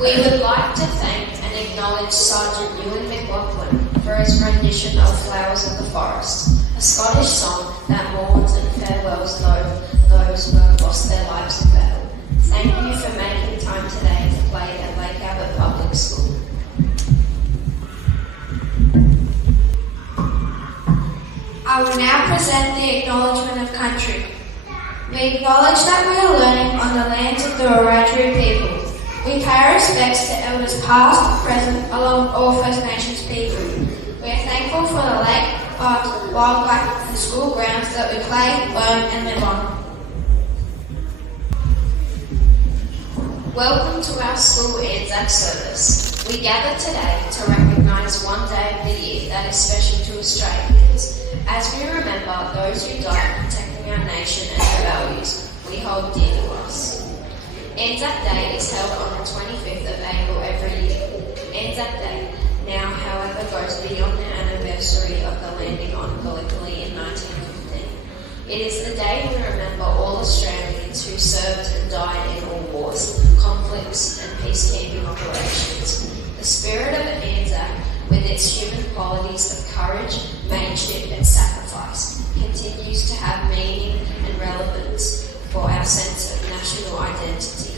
We would like to thank and acknowledge Sergeant Ewan McLaughlin for his rendition of Flowers of the Forest, a Scottish song that mourns and farewells those who have lost their lives in battle. Thank you for making time today to play at Lake Albert Public School. I will now present the Acknowledgement of Country. We acknowledge that we are learning on the lands of the Wiradjuri people. We pay our respects to elders past, present, along with all First Nations people. We are thankful for the lake, parks, wildlife and school grounds that we play, learn and live on. Welcome to our school ANZAC service. We gather today to recognise one day of the year that is special to Australians, as we remember those who died protecting our nation and her values we hold dear to us. ANZAC Day is held on the 25th of April every year. ANZAC Day now, however, goes beyond the anniversary of the landing on Gallipoli in 1915. It is the day we remember all Australians who served and died in all wars, conflicts and peacekeeping operations. The spirit of ANZAC, with its human qualities of courage, mateship and sacrifice, continues to have meaning and relevance for our sense of national identity.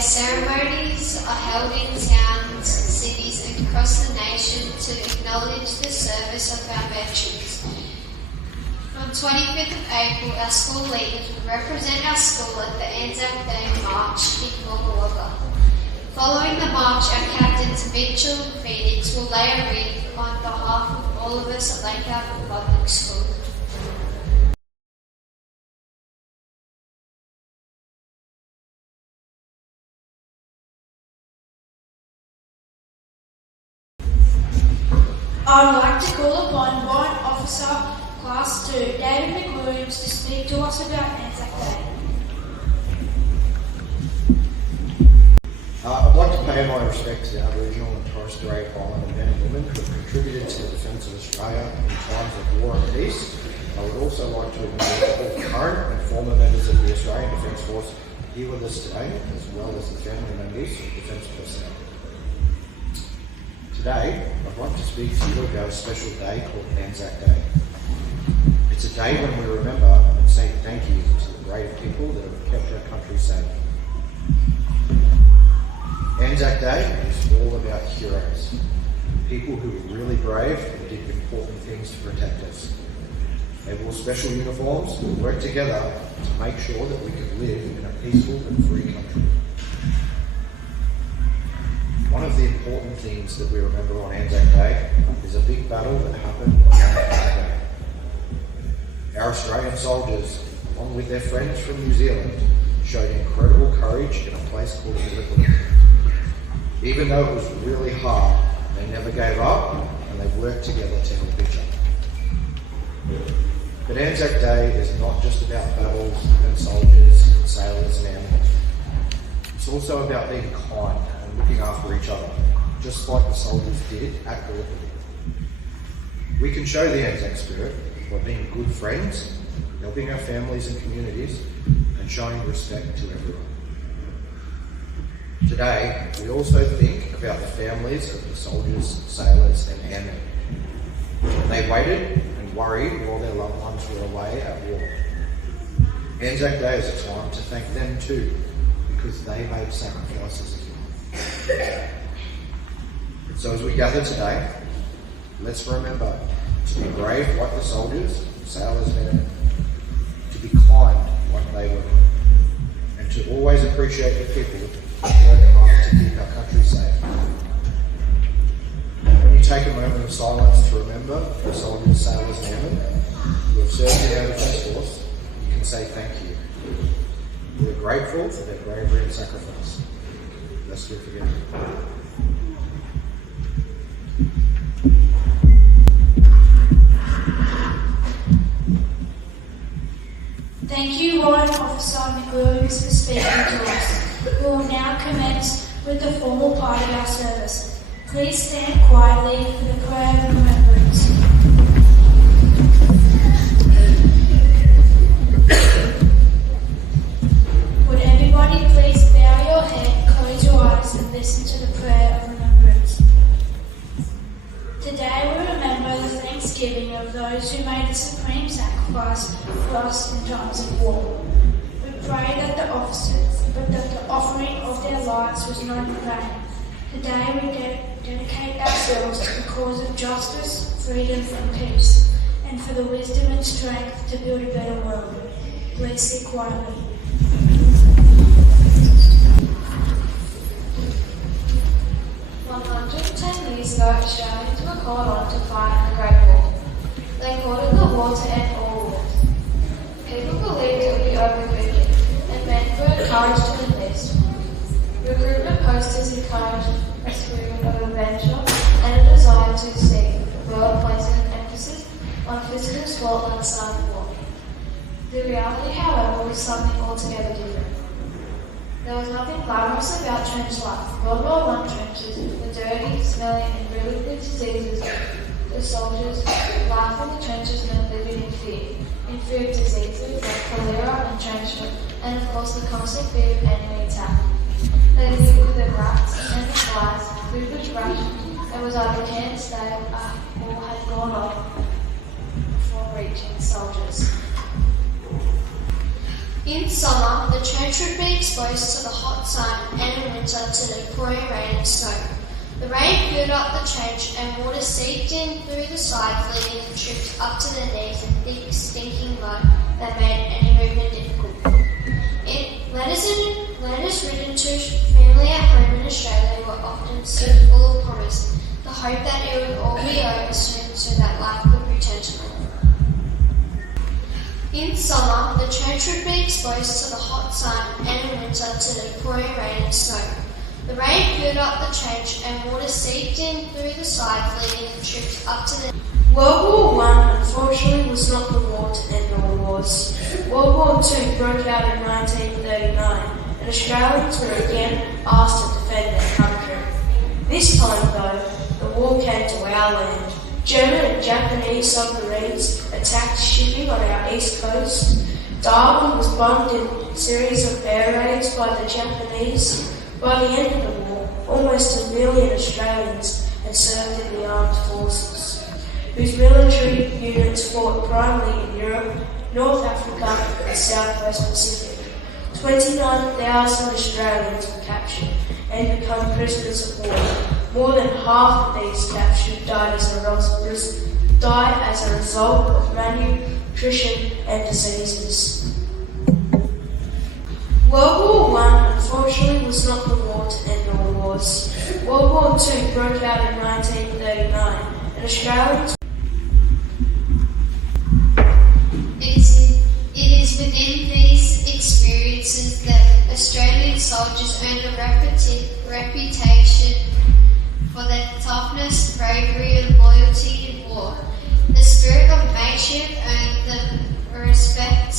Ceremony held in towns, cities and across the nation to acknowledge the service of our veterans. On 25th of April, our school leaders will represent our school at the ANZAC Day March in Wagga. Following the march, our captains Mitchell and Phoenix will lay a wreath on behalf of all of us at Lakeout Public School. I would like to call upon Warrant Officer Class 2, David McWilliams, to speak to us about ANZAC Day. I'd like to pay my respects to Aboriginal and Torres Strait Islander men and women who have contributed to the defence of Australia in times of war and peace. I would also like to acknowledge all current and former members of the Australian Defence Force here with us today, as well as the family members of Defence personnel. Today, I'd like to speak to you about a special day called ANZAC Day. It's a day when we remember and say thank you to the brave people that have kept our country safe. ANZAC Day is all about heroes, people who were really brave and did important things to protect us. They wore special uniforms and worked together to make sure that we could live in a peaceful and free country. One of the important things that we remember on ANZAC Day is a big battle that happened on ANZAC Day. Our Australian soldiers, along with their friends from New Zealand, showed incredible courage in a place called Gallipoli. Even though it was really hard, they never gave up and they worked together to help each other. But ANZAC Day is not just about battles and soldiers and sailors and airmen. It's also about being kind and looking after each other, just like the soldiers did at Gallipoli. We can show the ANZAC spirit by being good friends, helping our families and communities, and showing respect to everyone. Today, we also think about the families of the soldiers, sailors and airmen. They waited and worried while their loved ones were away at war. ANZAC Day is a time to thank them too, because they made sacrifices as well. So as we gather today, let's remember to be brave like the soldiers, sailors and airmen, to be kind like they were, and to always appreciate the people who work hard to keep our country safe. When you take a moment of silence to remember the soldiers, sailors and airmen who have served in our Defence Force, you can say thank you. We are grateful for their bravery and sacrifice. Let's do it together. Thank you, Warrant Officer McWilliams, for speaking to us. We will now commence with the formal part of our service. Please stand quietly for the prayer of remembrance. Would everybody please bow your head, close your eyes and listen to the prayer of remembrance. Today we remember the thanksgiving of those who made the supreme sacrifice for us in times of war. We pray that the offering of their lives was not in vain. Today we dedicate ourselves to the cause of justice, freedom and peace, and for the wisdom and strength to build a better world. Please sit quietly. 110 years ago, Australians were called on to fight the Great War. They called it the war to end all wars. People believed it would be over quickly, and men were encouraged to enlist. Recruitment posters encouraged a spirit of adventure and a desire to see the world, placing an emphasis on physical sport and silent war. The reality, however, was something altogether different. There was nothing glamorous about trench life. World War I trenches, the dirty, smelly and riddled with diseases. The soldiers laughed in the trenches and living in fear of diseases like cholera and trench foot, and of course the constant fear of enemy attack. They lived with the rats and the flies, food was rationed, and was either canned, stale, or had gone off before reaching the soldiers. In summer, the trench would be exposed to the hot sun, and in winter to the pouring rain and snow. The rain filled up the trench and water seeped in through the sides, leaving the troops up to their knees in thick, stinking mud that made any movement difficult. Letters written to family at home in Australia were often so full of promise, the hope that it would all be over soon so that life could return to normal. In summer, the trench would be exposed to the hot sun, and in winter to the pouring rain and snow. The rain filled up the trench and water seeped in through the sides, leaving the troops up to their World War I, unfortunately, was not the war to end all wars. World War II broke out in 1939, and Australians were again asked to defend their country. This time, though, the war came to our land. German and Japanese submarines attacked shipping on our east coast. Darwin was bombed in a series of air raids by the Japanese. By the end of the war, almost 1 million Australians had served in the armed forces, whose military units fought primarily in Europe, North Africa and Southwest Pacific. 29,000 Australians were captured and become prisoners of war. More than half of these captured died as a result of malnutrition and diseases. World War I, unfortunately, was not the war to end all wars. World War II broke out in 1939, and Australians. It is within these experiences that Australian soldiers earned a reputation for their toughness, bravery and loyalty in war. The spirit of mateship earned them a respect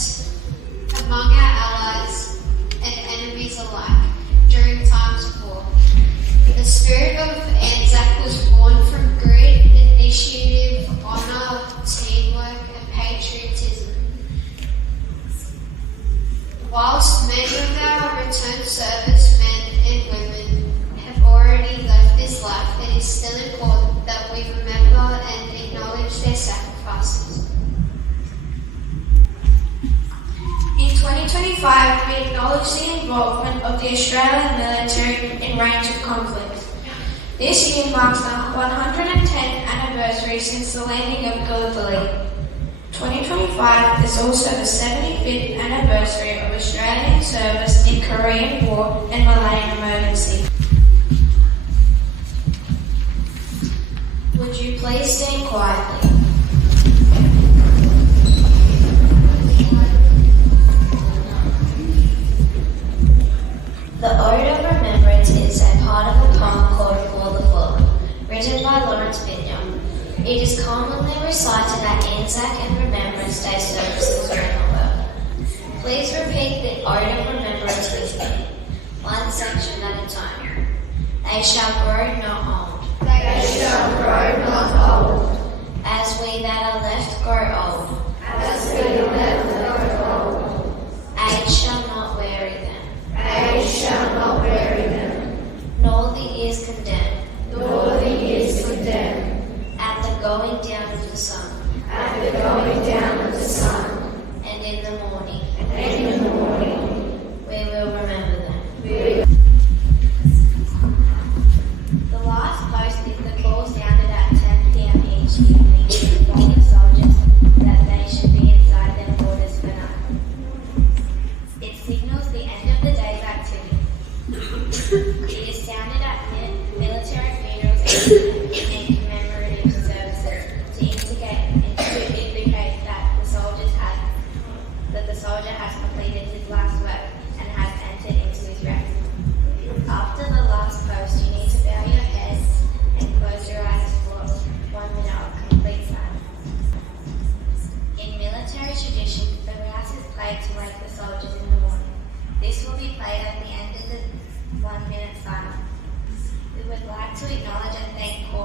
among our allies and enemies alike during times of war. The spirit of ANZAC was born from grit, initiative, honour, teamwork and patriotism. Whilst many of our returned servicemen and women have already left this life, it is still important that we remember and acknowledge their sacrifices. In 2025, we acknowledge the involvement of the Australian military in range of conflict. This year marks the 110th anniversary since the landing of Gallipoli. 2025 is also the 75th anniversary of Australian service in Korean War and Malayan emergency. Would you please stand quietly? The Ode of Remembrance is a part of a poem called For the Fallen, written by Lawrence Binyam. It is commonly recited at ANZAC and Remembrance Day services around the world. Please repeat the Ode of Remembrance with me, one section at a time. They shall grow not old. They shall grow not old. As we that are left grow old. As we that grow old. Age shall not weary them. Age shall not weary them. Nor the years condemn. Nor the years condemn. At the going down of the sun. At the going down of the sun. And in the morning. And in the morning. We will remember them. We The last post is the call sounded at 10 p.m. each evening to inform the soldiers that they should be inside their quarters for night. It signals the end of the day's activity. It is sounded at military funerals and commemorative services to indicate that the soldier has completed his last work and has entered into his rest. After the last post, you need to bow your heads and close your eyes for 1 minute of complete silence. In military tradition, the rouse is played to wake the soldiers in the morning. This will be played at the end of the 1 minute silence. We would like to acknowledge and thank all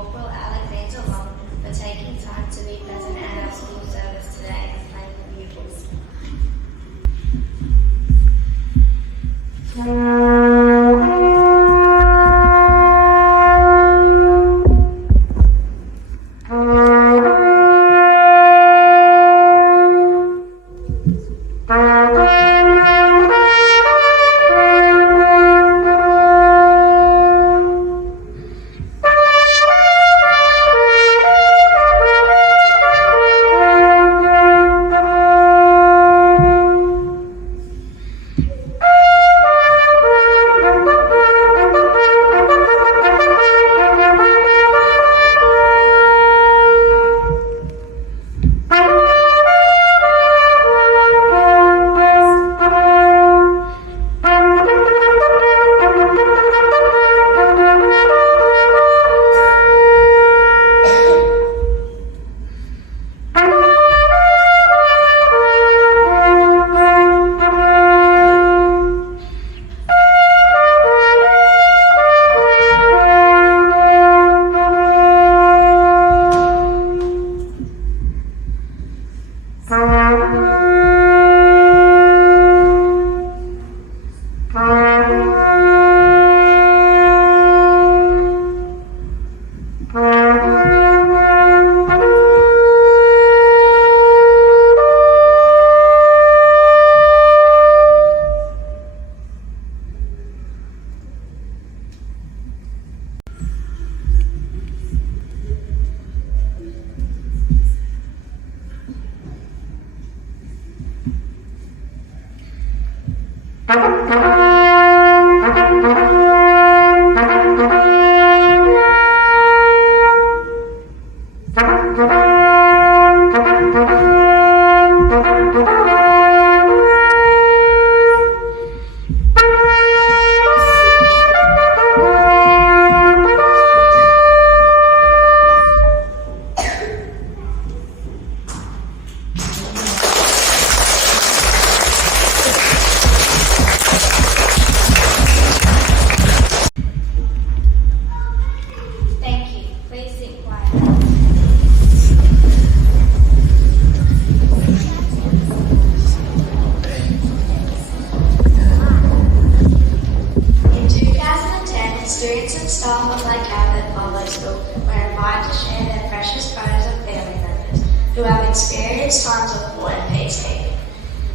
Students and staff of Lake Abbott Public School were invited to share their precious photos of family members who have experienced times of war and peacekeeping.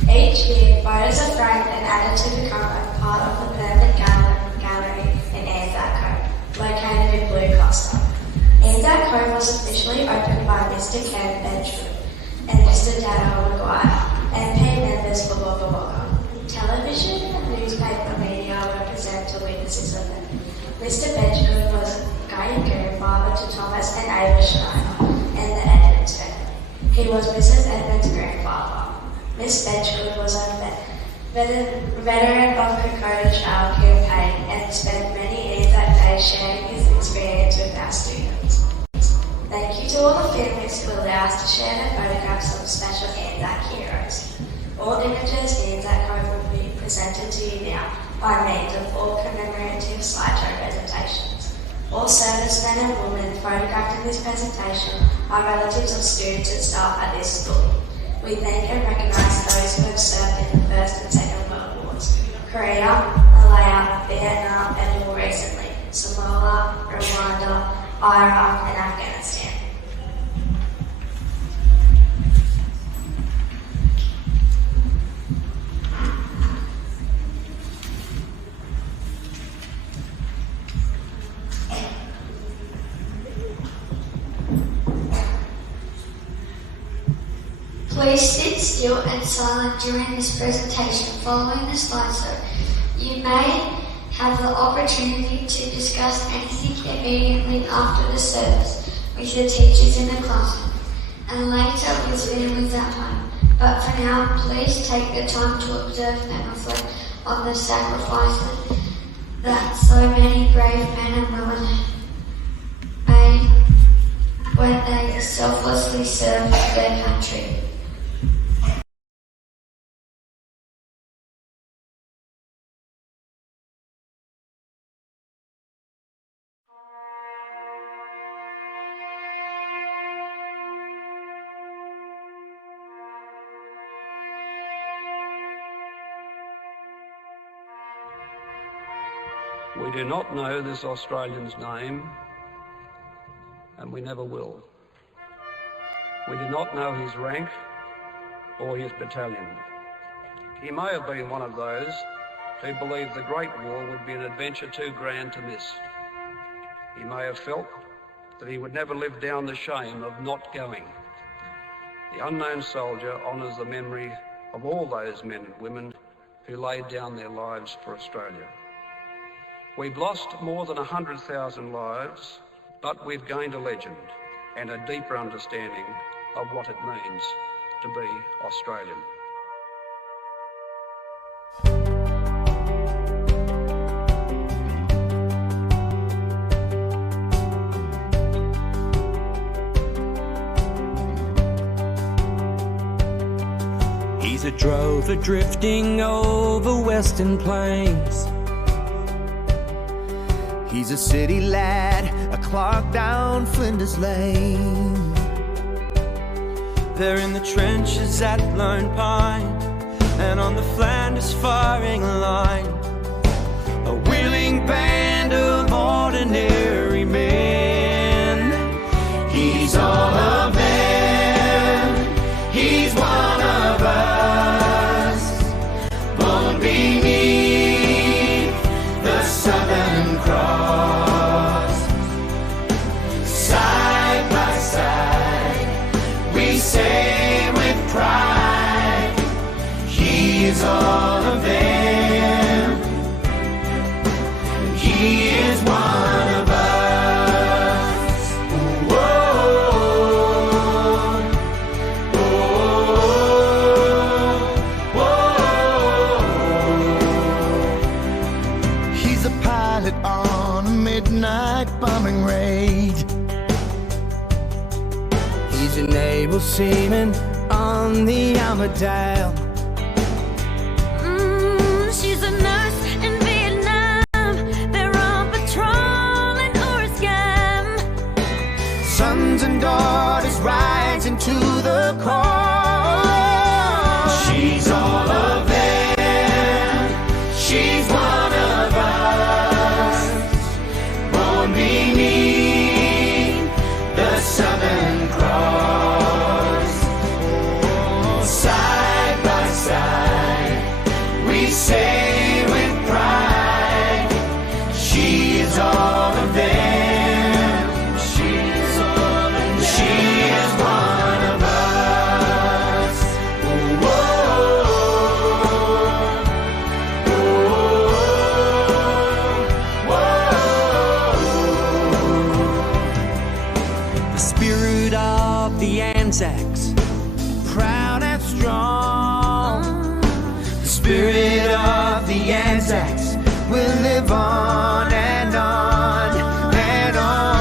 Each year, photos are framed and added to become a part of the permanent gallery in ANZAC Cove, located in Blue Costa. ANZAC Cove was officially opened by Mr. Ken Benchwood and Mr. Daniel Maguire, MP members for Wagga Wagga. Television and newspaper media were present to witnesses of it. Mr. Benchwood was great grandfather to Thomas and Ava Schneider and the Edmonds family. He was Mrs. Edmonds' grandfather. Miss Benchwood was a veteran of Kokoda Child Campaign and spent many ANZAC days sharing his experience with our students. Thank you to all the families who allow us to share their photographs of special ANZAC heroes. All images in ANZAC Cove will be presented to you now by means of 4 commemorative slideshow presentations. All servicemen and women photographed in this presentation are relatives of students and staff at this school. We thank and recognise those who have served in the First and Second World Wars, Korea, Malaya, Vietnam, and more recently, Somalia, Rwanda, Iraq, and Afghanistan. Please sit still and silent during this presentation. Following the slideshow, you may have the opportunity to discuss anything immediately after the service with your teachers in the classroom and later with families at home. But for now, please take the time to observe and reflect on the sacrifices that so many brave men and women made when they selflessly served their country. We do not know this Australian's name, and we never will. We do not know his rank or his battalion. He may have been one of those who believed the Great War would be an adventure too grand to miss. He may have felt that he would never live down the shame of not going. The unknown soldier honours the memory of all those men and women who laid down their lives for Australia. We've lost more than 100,000 lives, but we've gained a legend and a deeper understanding of what it means to be Australian. He's a drover drifting over western plains. He's a city lad, a clock down Flinders Lane. They're in the trenches at Lone Pine and on the Flanders firing line. A willing band of ordinary men. He's all of them, he's one of us, born beneath the Southern Cross. Side by side, we say with pride, he is all of them, and he is one of us. Whoa, whoa, whoa. He's a pilot on a midnight bombing raid. He's a naval seaman on the Armadale. She's a nurse in Vietnam. They're on patrol in Oriscam. Sons and daughters rise into the cause. She's all of them, she's one of us, the ANZACs, proud and strong. The spirit of the ANZACs will live on and on and on.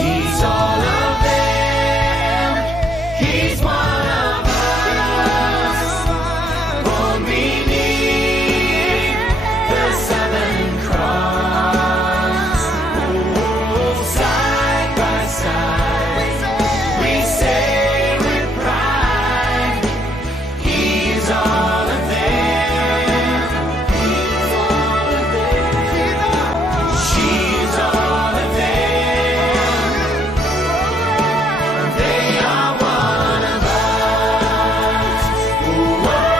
He's all of them, he's one of us, born beneath the Southern Cross. Oh, side by side, we say with pride, he's all of them, he's all of them, she's all of them, they are one of us. Whoa,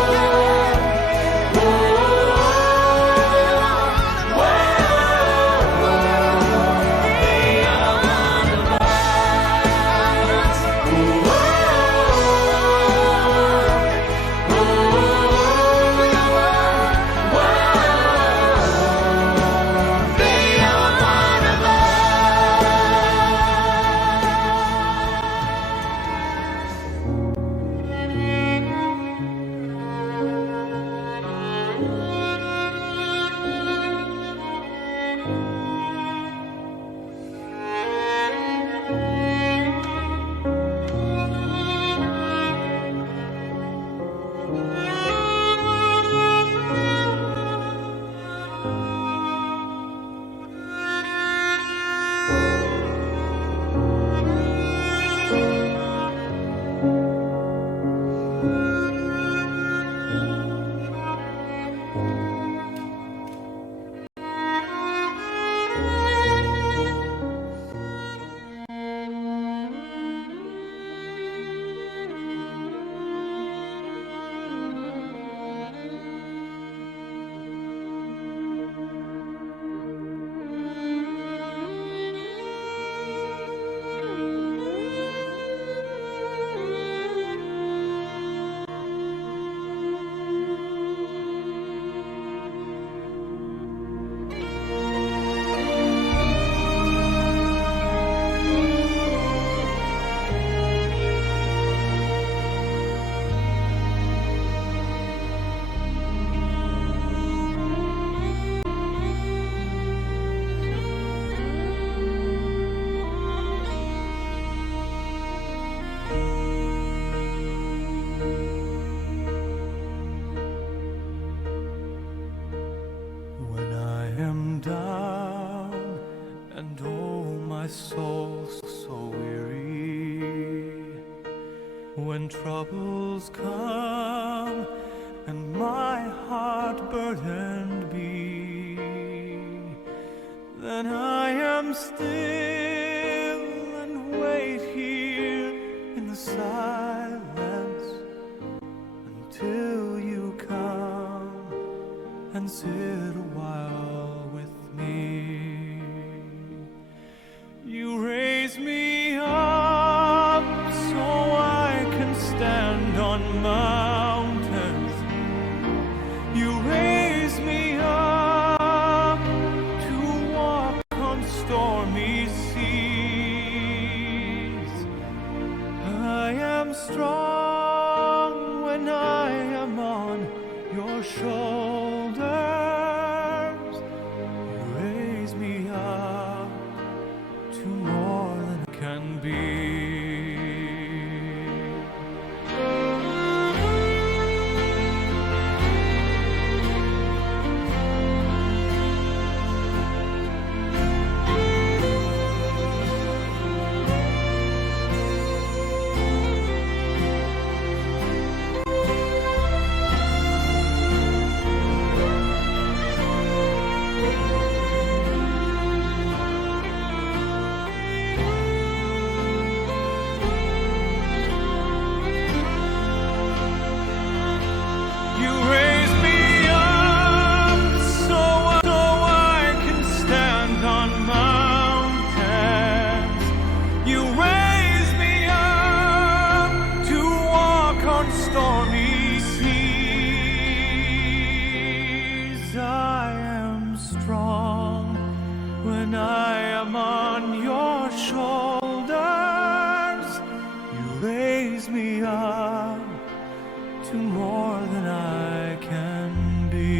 they are one of they are one of When I am down and oh my soul's so weary, when troubles come and my heart burdened be, then I am still and wait here in the silence until you come and sit a while with me. You raise me up so I can stand on mountains. You raise me up to walk on stormy seas. I am strong when I am on your shoulders. You raise me up to more than can be. when I am on your shore. up to more than I can be.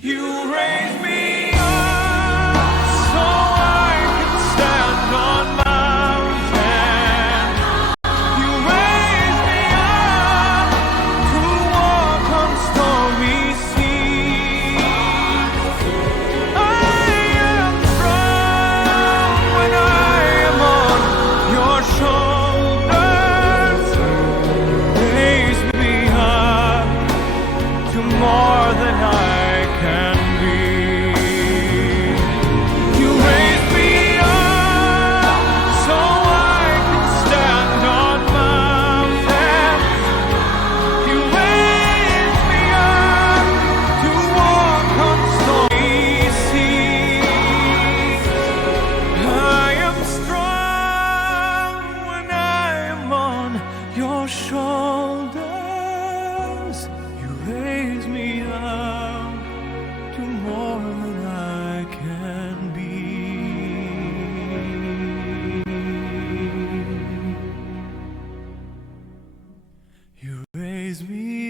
You raise me up so I can stand on mountains. You raise me up to walk on stormy seas. I am strong when I am on your shoulders. Raise me up to more than I can be. You raise me up so I can stand on mountains. You raise me up to walk on stormy seas. I am strong when I am on your shoulders. You raise me up to more than I can be. You raise me